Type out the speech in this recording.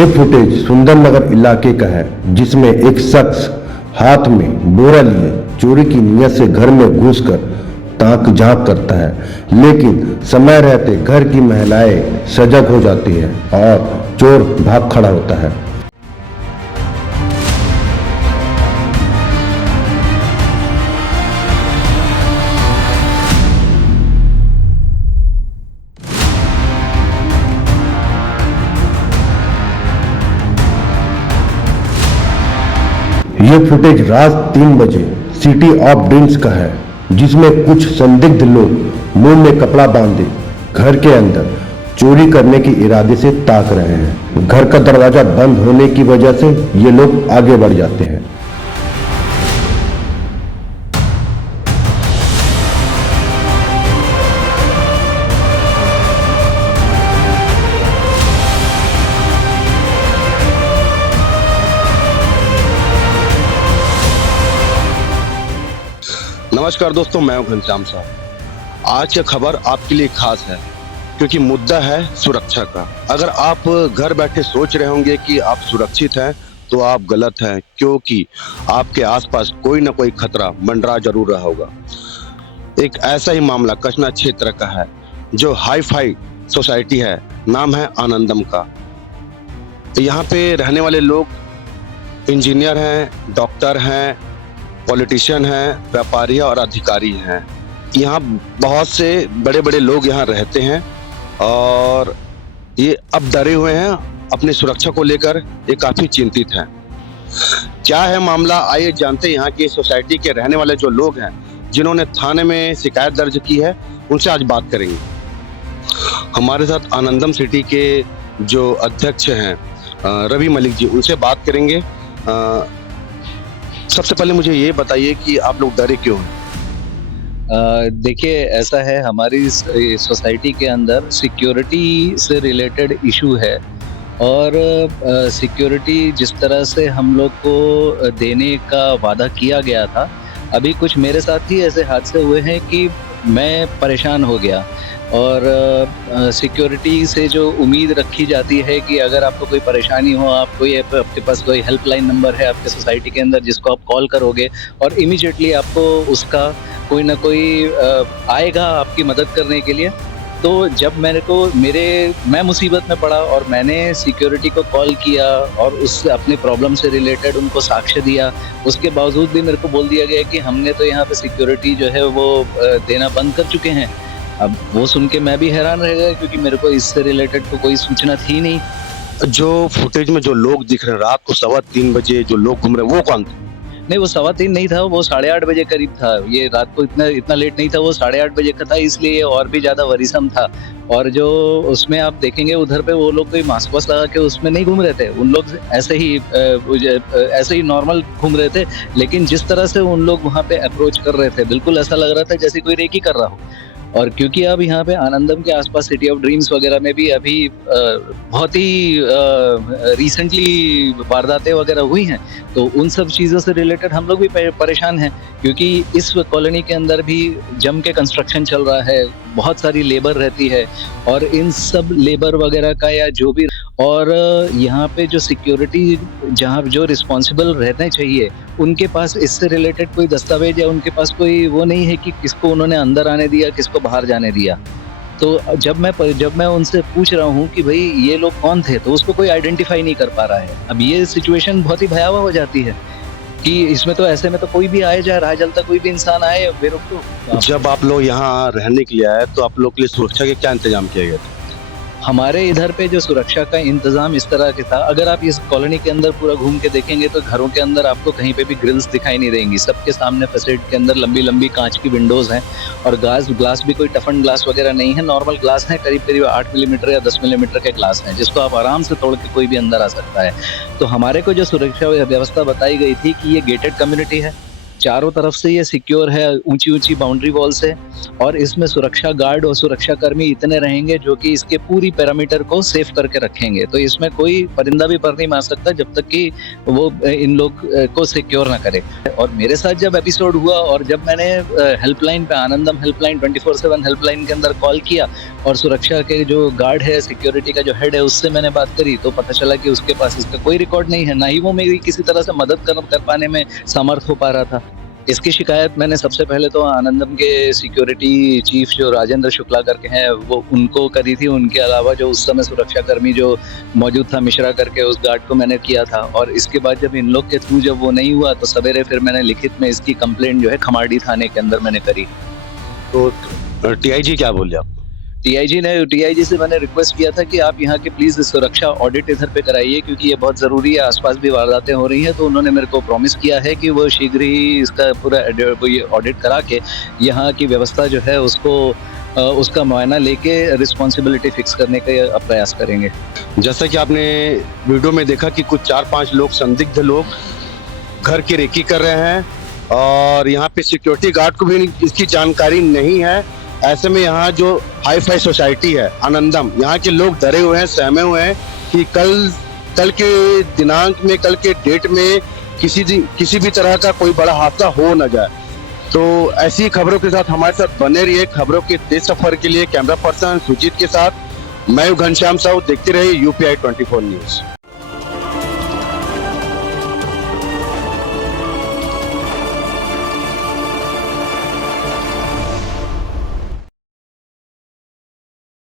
ये फुटेज सुंदरनगर इलाके का है, जिसमें एक शख्स हाथ में बोरा लिए चोरी की नीयत से घर में घुसकर ताक झांक करता है, लेकिन समय रहते घर की महिलाएं सजग हो जाती है और चोर भाग खड़ा होता है। ये फुटेज रात 3 बजे सिटी ऑफ ड्रीम्स का है, जिसमें कुछ संदिग्ध लोग मुंह में कपड़ा बांधे घर के अंदर चोरी करने के इरादे से ताक रहे हैं। घर का दरवाजा बंद होने की वजह से ये लोग आगे बढ़ जाते हैं। नमस्कार दोस्तों, मैं हूं घनश्याम साहब। आज की खबर आपके लिए खास है क्योंकि मुद्दा है सुरक्षा का। अगर आप घर बैठे सोच रहे होंगे कि आप सुरक्षित हैं तो आप गलत हैं, क्योंकि आपके आसपास कोई ना कोई खतरा मंडरा जरूर रहा होगा। एक ऐसा ही मामला कचना क्षेत्र का है, जो हाई फाई सोसाइटी है, नाम है आनंदम का। यहाँ पे रहने वाले लोग इंजीनियर हैं, डॉक्टर हैं, पॉलिटिशियन हैं, व्यापारी और अधिकारी हैं। यहाँ बहुत से बड़े बड़े लोग यहाँ रहते हैं और ये अब डरे हुए हैं अपनी सुरक्षा को लेकर, ये काफी चिंतित हैं। क्या है मामला, आइए जानते हैं। यहाँ की सोसाइटी के रहने वाले जो लोग हैं, जिन्होंने थाने में शिकायत दर्ज की है, उनसे आज बात करेंगे। हमारे साथ आनंदम सिटी के जो अध्यक्ष हैं रवि मलिक जी, उनसे बात करेंगे। सबसे पहले मुझे ये बताइए कि आप लोग डरे क्यों हैं? देखिए, ऐसा है, हमारी सोसाइटी के अंदर सिक्योरिटी से रिलेटेड इशू है और सिक्योरिटी जिस तरह से हम लोग को देने का वादा किया गया था, अभी कुछ मेरे साथ ही ऐसे हादसे हुए हैं कि मैं परेशान हो गया। और सिक्योरिटी से जो उम्मीद रखी जाती है कि अगर आपको कोई परेशानी हो, आपके पास कोई हेल्पलाइन नंबर है आपके सोसाइटी के अंदर जिसको आप कॉल करोगे और इमीडिएटली आपको उसका कोई ना कोई आएगा आपकी मदद करने के लिए। तो जब मैं मुसीबत में पड़ा और मैंने सिक्योरिटी को कॉल किया और उससे अपने प्रॉब्लम से रिलेटेड उनको साक्ष्य दिया, उसके बावजूद भी मेरे को बोल दिया गया कि हमने तो यहाँ पे सिक्योरिटी जो है वो देना बंद कर चुके हैं। अब वो सुन के मैं भी हैरान रह गया, क्योंकि मेरे को इससे रिलेटेड तो कोई सूचना थी नहीं। जो फुटेज में जो लोग दिख रहे हैं रात को 3:15 बजे जो लोग घूम रहे हैं, वो कौन थे? नहीं, वो 3:15 नहीं था, वो 8:30 बजे करीब था। ये रात को इतना लेट नहीं था, वो 8:30 बजे का था, इसलिए ये और भी ज्यादा वरीसम था। और जो उसमें आप देखेंगे उधर पे वो लोग कोई मास्क वास्क लगा के उसमें नहीं घूम रहे थे। उन लोग ऐसे ही नॉर्मल घूम रहे थे, लेकिन जिस तरह से उन लोग वहाँ पे अप्रोच कर रहे थे, बिल्कुल ऐसा लग रहा था जैसे कोई रेकी कर रहा हो। और क्योंकि अब यहाँ पे आनंदम के आसपास सिटी ऑफ ड्रीम्स वगैरह में भी अभी बहुत ही रिसेंटली वारदातें वगैरह हुई हैं, तो उन सब चीज़ों से रिलेटेड हम लोग भी परेशान हैं, क्योंकि इस कॉलोनी के अंदर भी जम के कंस्ट्रक्शन चल रहा है, बहुत सारी लेबर रहती है और इन सब लेबर वगैरह का या जो भी, और यहाँ पे जो सिक्योरिटी जहाँ जो रिस्पॉन्सिबल रहने चाहिए, उनके पास इससे रिलेटेड कोई दस्तावेज या उनके पास कोई वो नहीं है कि किसको उन्होंने अंदर आने दिया, किसको बाहर जाने दिया। तो जब मैं उनसे पूछ रहा हूँ कि भाई ये लोग कौन थे, तो उसको कोई आइडेंटिफाई नहीं कर पा रहा है। अब ये सिचुएशन बहुत ही भयावह हो जाती है कि इसमें तो ऐसे में तो कोई भी आए, जाए राह चलता कोई भी इंसान आए बेरोक। जब आप लोग यहाँ रहने के लिए आए तो आप लोग के लिए सुरक्षा के क्या इंतजाम किया गया था? हमारे इधर पे जो सुरक्षा का इंतजाम इस तरह के था, अगर आप इस कॉलोनी के अंदर पूरा घूम के देखेंगे तो घरों के अंदर आपको कहीं पे भी ग्रिल्स दिखाई नहीं देंगी। सबके सामने फैसेट के अंदर लंबी लंबी कांच की विंडोज हैं और ग्लास भी कोई टफन ग्लास वगैरह नहीं है, नॉर्मल ग्लास है, करीब 8 मिलीमीटर या 10 मिलीमीटर के ग्लास हैं, जिसको आप आराम से तोड़ के कोई भी अंदर आ सकता है। तो हमारे को जो सुरक्षा व्यवस्था बताई गई थी कि ये गेटेड कम्युनिटी है, चारों तरफ से ये सिक्योर है, ऊंची ऊंची बाउंड्री वॉल से, और इसमें सुरक्षा गार्ड और सुरक्षा कर्मी इतने रहेंगे जो कि इसके पूरी पैरामीटर को सेफ करके रखेंगे। तो इसमें कोई परिंदा भी पर नहीं मार सकता जब तक कि वो इन लोग को सिक्योर ना करे। और मेरे साथ जब एपिसोड हुआ और जब मैंने हेल्पलाइन पे, आनंदम हेल्पलाइन 24/7 हेल्पलाइन के अंदर कॉल किया, और सुरक्षा के जो गार्ड है, सिक्योरिटी का जो हेड है, उससे मैंने बात करी तो पता चला कि उसके पास इसका कोई रिकॉर्ड नहीं है, ना ही वो मेरी किसी तरह से मदद कर पाने में समर्थ हो पा रहा था। इसकी शिकायत मैंने सबसे पहले तो आनंदम के सिक्योरिटी चीफ जो राजेंद्र शुक्ला करके हैं वो उनको करी थी। उनके अलावा जो उस समय सुरक्षा कर्मी जो मौजूद था मिश्रा करके, उस गार्ड को मैंने किया था। और इसके बाद जब इन लोग के थ्रू जब वो नहीं हुआ तो सवेरे फिर मैंने लिखित में इसकी कंप्लेंट जो है खमाड़ी थाने के अंदर मैंने करी। तो टीआईजी क्या बोले आप? टीआईजी से मैंने रिक्वेस्ट किया था कि आप यहाँ के प्लीज सुरक्षा ऑडिट इधर पे कराइए, क्योंकि ये बहुत जरूरी है, आसपास भी वारदातें हो रही हैं। तो उन्होंने मेरे को प्रॉमिस किया है कि वो शीघ्र ही इसका पूरा ये ऑडिट करा के यहाँ की व्यवस्था जो है उसको उसका मुआयना लेके रिस्पॉन्सिबिलिटी फिक्स करने का प्रयास करेंगे। जैसा कि आपने वीडियो में देखा कि कुछ 4-5 लोग, संदिग्ध लोग घर की रेकी कर रहे हैं और यहाँ पे सिक्योरिटी गार्ड को भी इसकी जानकारी नहीं है। ऐसे में यहाँ जो हाई फाई सोसाइटी है आनंदम, यहाँ के लोग डरे हुए हैं, सहमे हुए हैं कि कल के दिनांक में, कल के डेट में किसी भी तरह का कोई बड़ा हादसा हो न जाए। तो ऐसी खबरों के साथ हमारे साथ बने रहिए। खबरों के तेज सफर के लिए कैमरा पर्सन सुजीत के साथ मैं हूं घनश्याम साहू। देखते रहिए UPI 24 न्यूज।